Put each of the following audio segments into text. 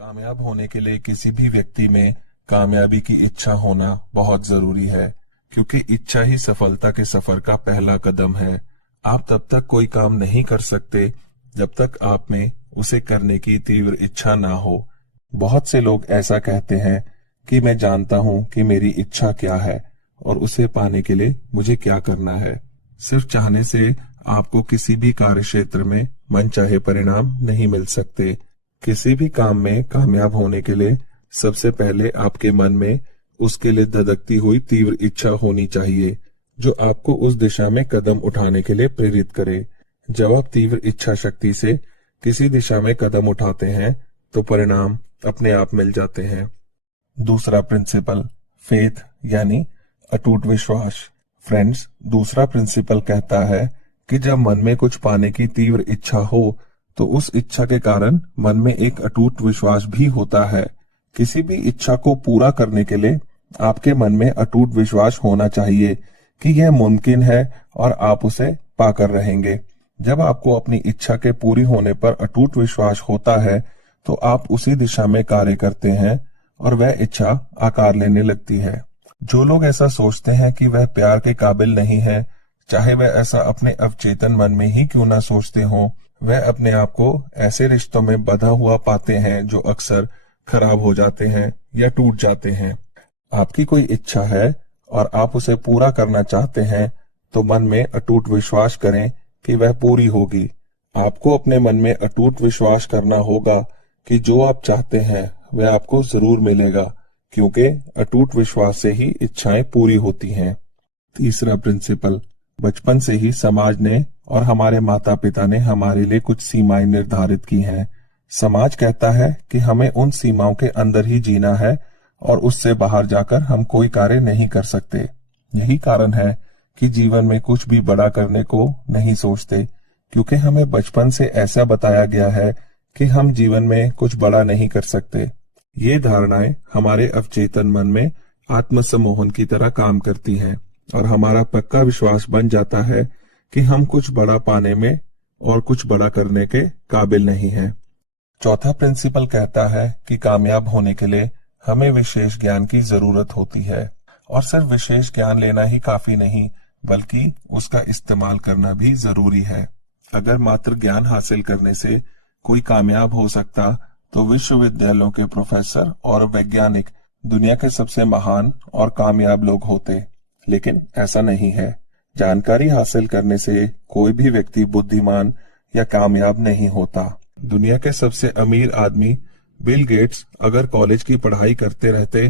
कामयाब होने के लिए किसी भी व्यक्ति में कामयाबी की इच्छा होना बहुत जरूरी है, क्योंकि इच्छा ही सफलता के सफर का पहला कदम है। आप तब तक कोई काम नहीं कर सकते जब तक आप में उसे करने की तीव्र इच्छा ना हो। बहुत से लोग ऐसा कहते हैं कि मैं जानता हूं कि मेरी इच्छा क्या है और उसे पाने के लिए मुझे क्या करना है। सिर्फ चाहने से आपको किसी भी कार्य क्षेत्र में मनचाहे परिणाम नहीं मिल सकते। किसी भी काम में कामयाब होने के लिए सबसे पहले आपके मन में उसके लिए धधकती हुई तीव्र इच्छा होनी चाहिए, जो आपको उस दिशा में कदम उठाने के लिए प्रेरित करे। जब आप तीव्र इच्छा शक्ति से किसी दिशा में कदम उठाते हैं तो परिणाम अपने आप मिल जाते हैं। दूसरा प्रिंसिपल, फेथ यानी अटूट विश्वास। फ्रेंड्स, दूसरा प्रिंसिपल कहता है कि जब मन में कुछ पाने की तीव्र इच्छा हो तो उस इच्छा के कारण मन में एक अटूट विश्वास भी होता है। किसी भी इच्छा को पूरा करने के लिए आपके मन में अटूट विश्वास होना चाहिए कि यह मुमकिन है और आप उसे पाकर रहेंगे। जब आपको अपनी इच्छा के पूरी होने पर अटूट विश्वास होता है तो आप उसी दिशा में कार्य करते हैं और वह इच्छा आकार लेने लगती है। जो लोग ऐसा सोचते हैं कि वह प्यार के काबिल नहीं है, चाहे वह ऐसा अपने अवचेतन मन में ही क्यों ना सोचते हों, वह अपने आप को ऐसे रिश्तों में बंधा हुआ पाते हैं जो अक्सर खराब हो जाते हैं या टूट जाते हैं। आपकी कोई इच्छा है और आप उसे पूरा करना चाहते हैं तो मन में अटूट विश्वास करें कि वह पूरी होगी। आपको अपने मन में अटूट विश्वास करना होगा कि जो आप चाहते हैं वह आपको जरूर मिलेगा, क्योंकि अटूट विश्वास से ही इच्छाएं पूरी होती हैं। तीसरा प्रिंसिपल, बचपन से ही समाज ने और हमारे माता पिता ने हमारे लिए कुछ सीमाएं निर्धारित की हैं। समाज कहता है कि हमें उन सीमाओं के अंदर ही जीना है और उससे बाहर जाकर हम कोई कार्य नहीं कर सकते। यही कारण है कि जीवन में कुछ भी बड़ा करने को नहीं सोचते, क्योंकि हमें बचपन से ऐसा बताया गया है कि हम जीवन में कुछ बड़ा नहीं कर सकते। ये धारणाएं हमारे अवचेतन मन में आत्मसम्मोहन की तरह काम करती हैं और हमारा पक्का विश्वास बन जाता है कि हम कुछ बड़ा पाने में और कुछ बड़ा करने के काबिल नहीं हैं। चौथा प्रिंसिपल कहता है कि कामयाब होने के लिए हमें विशेष ज्ञान की जरूरत होती है, और सिर्फ विशेष ज्ञान लेना ही काफी नहीं, बल्कि उसका इस्तेमाल करना भी जरूरी है। अगर मात्र ज्ञान हासिल करने से कोई कामयाब हो सकता तो विश्वविद्यालयों के प्रोफेसर और वैज्ञानिक दुनिया के सबसे महान और कामयाब लोग होते, लेकिन ऐसा नहीं है। जानकारी हासिल करने से कोई भी व्यक्ति बुद्धिमान या कामयाब नहीं होता। दुनिया के सबसे अमीर आदमी बिल गेट्स अगर कॉलेज की पढ़ाई करते रहते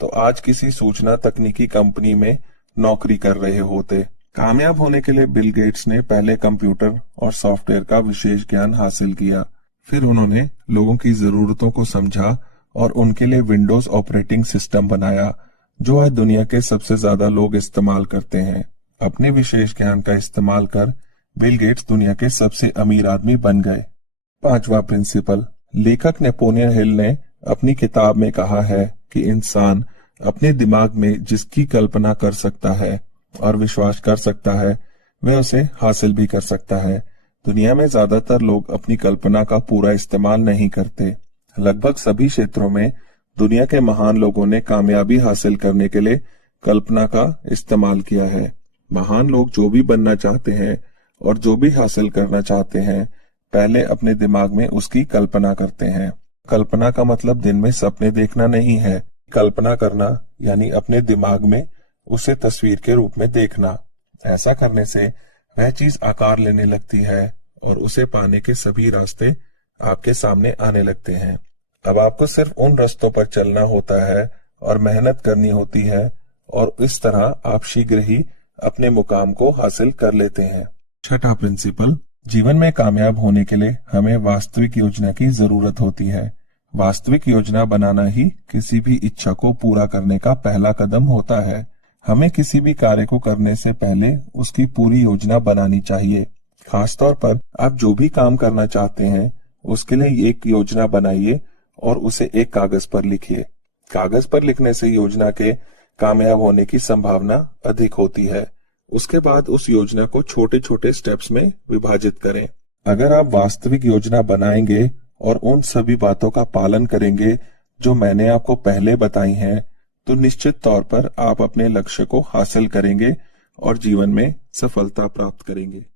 तो आज किसी सूचना तकनीकी कंपनी में नौकरी कर रहे होते। कामयाब होने के लिए बिल गेट्स ने पहले कंप्यूटर और सॉफ्टवेयर का विशेष ज्ञान हासिल किया, फिर उन्होंने लोगों की जरूरतों को समझा और उनके लिए विंडोज ऑपरेटिंग सिस्टम बनाया, जो आज दुनिया के सबसे ज्यादा लोग इस्तेमाल करते हैं। अपने विशेष ज्ञान का इस्तेमाल कर बिल गेट्स दुनिया के सबसे अमीर आदमी बन गए। पांचवा प्रिंसिपल, लेखक नेपोलियन हिल ने अपनी किताब में कहा है कि इंसान अपने दिमाग में जिसकी कल्पना कर सकता है और विश्वास कर सकता है वह उसे हासिल भी कर सकता है। दुनिया में ज्यादातर लोग अपनी कल्पना का पूरा इस्तेमाल नहीं करते। लगभग सभी क्षेत्रों में दुनिया के महान लोगों ने कामयाबी हासिल करने के लिए कल्पना का इस्तेमाल किया है। महान लोग जो भी बनना चाहते हैं और जो भी हासिल करना चाहते हैं, पहले अपने दिमाग में उसकी कल्पना करते हैं। कल्पना का मतलब दिन में सपने देखना नहीं है। कल्पना करना यानी अपने दिमाग में उसे तस्वीर के रूप में देखना। ऐसा करने से वह चीज आकार लेने लगती है और उसे पाने के सभी रास्ते आपके सामने आने लगते हैं। अब आपको सिर्फ उन रास्तों पर चलना होता है और मेहनत करनी होती है, और इस तरह आप शीघ्र ही अपने मुकाम को हासिल कर लेते हैं। छठा प्रिंसिपल, जीवन में कामयाब होने के लिए हमें वास्तविक योजना की जरूरत होती है। वास्तविक योजना बनाना ही किसी भी इच्छा को पूरा करने का पहला कदम होता है। हमें किसी भी कार्य को करने से पहले उसकी पूरी योजना बनानी चाहिए। खासतौर पर आप जो भी काम करना चाहते हैं उसके लिए एक योजना बनाइए और उसे एक कागज पर लिखिए। कागज पर लिखने से योजना के कामयाब होने की संभावना अधिक होती है। उसके बाद उस योजना को छोटे छोटे स्टेप्स में विभाजित करें। अगर आप वास्तविक योजना बनाएंगे और उन सभी बातों का पालन करेंगे जो मैंने आपको पहले बताई हैं, तो निश्चित तौर पर आप अपने लक्ष्य को हासिल करेंगे और जीवन में सफलता प्राप्त करेंगे।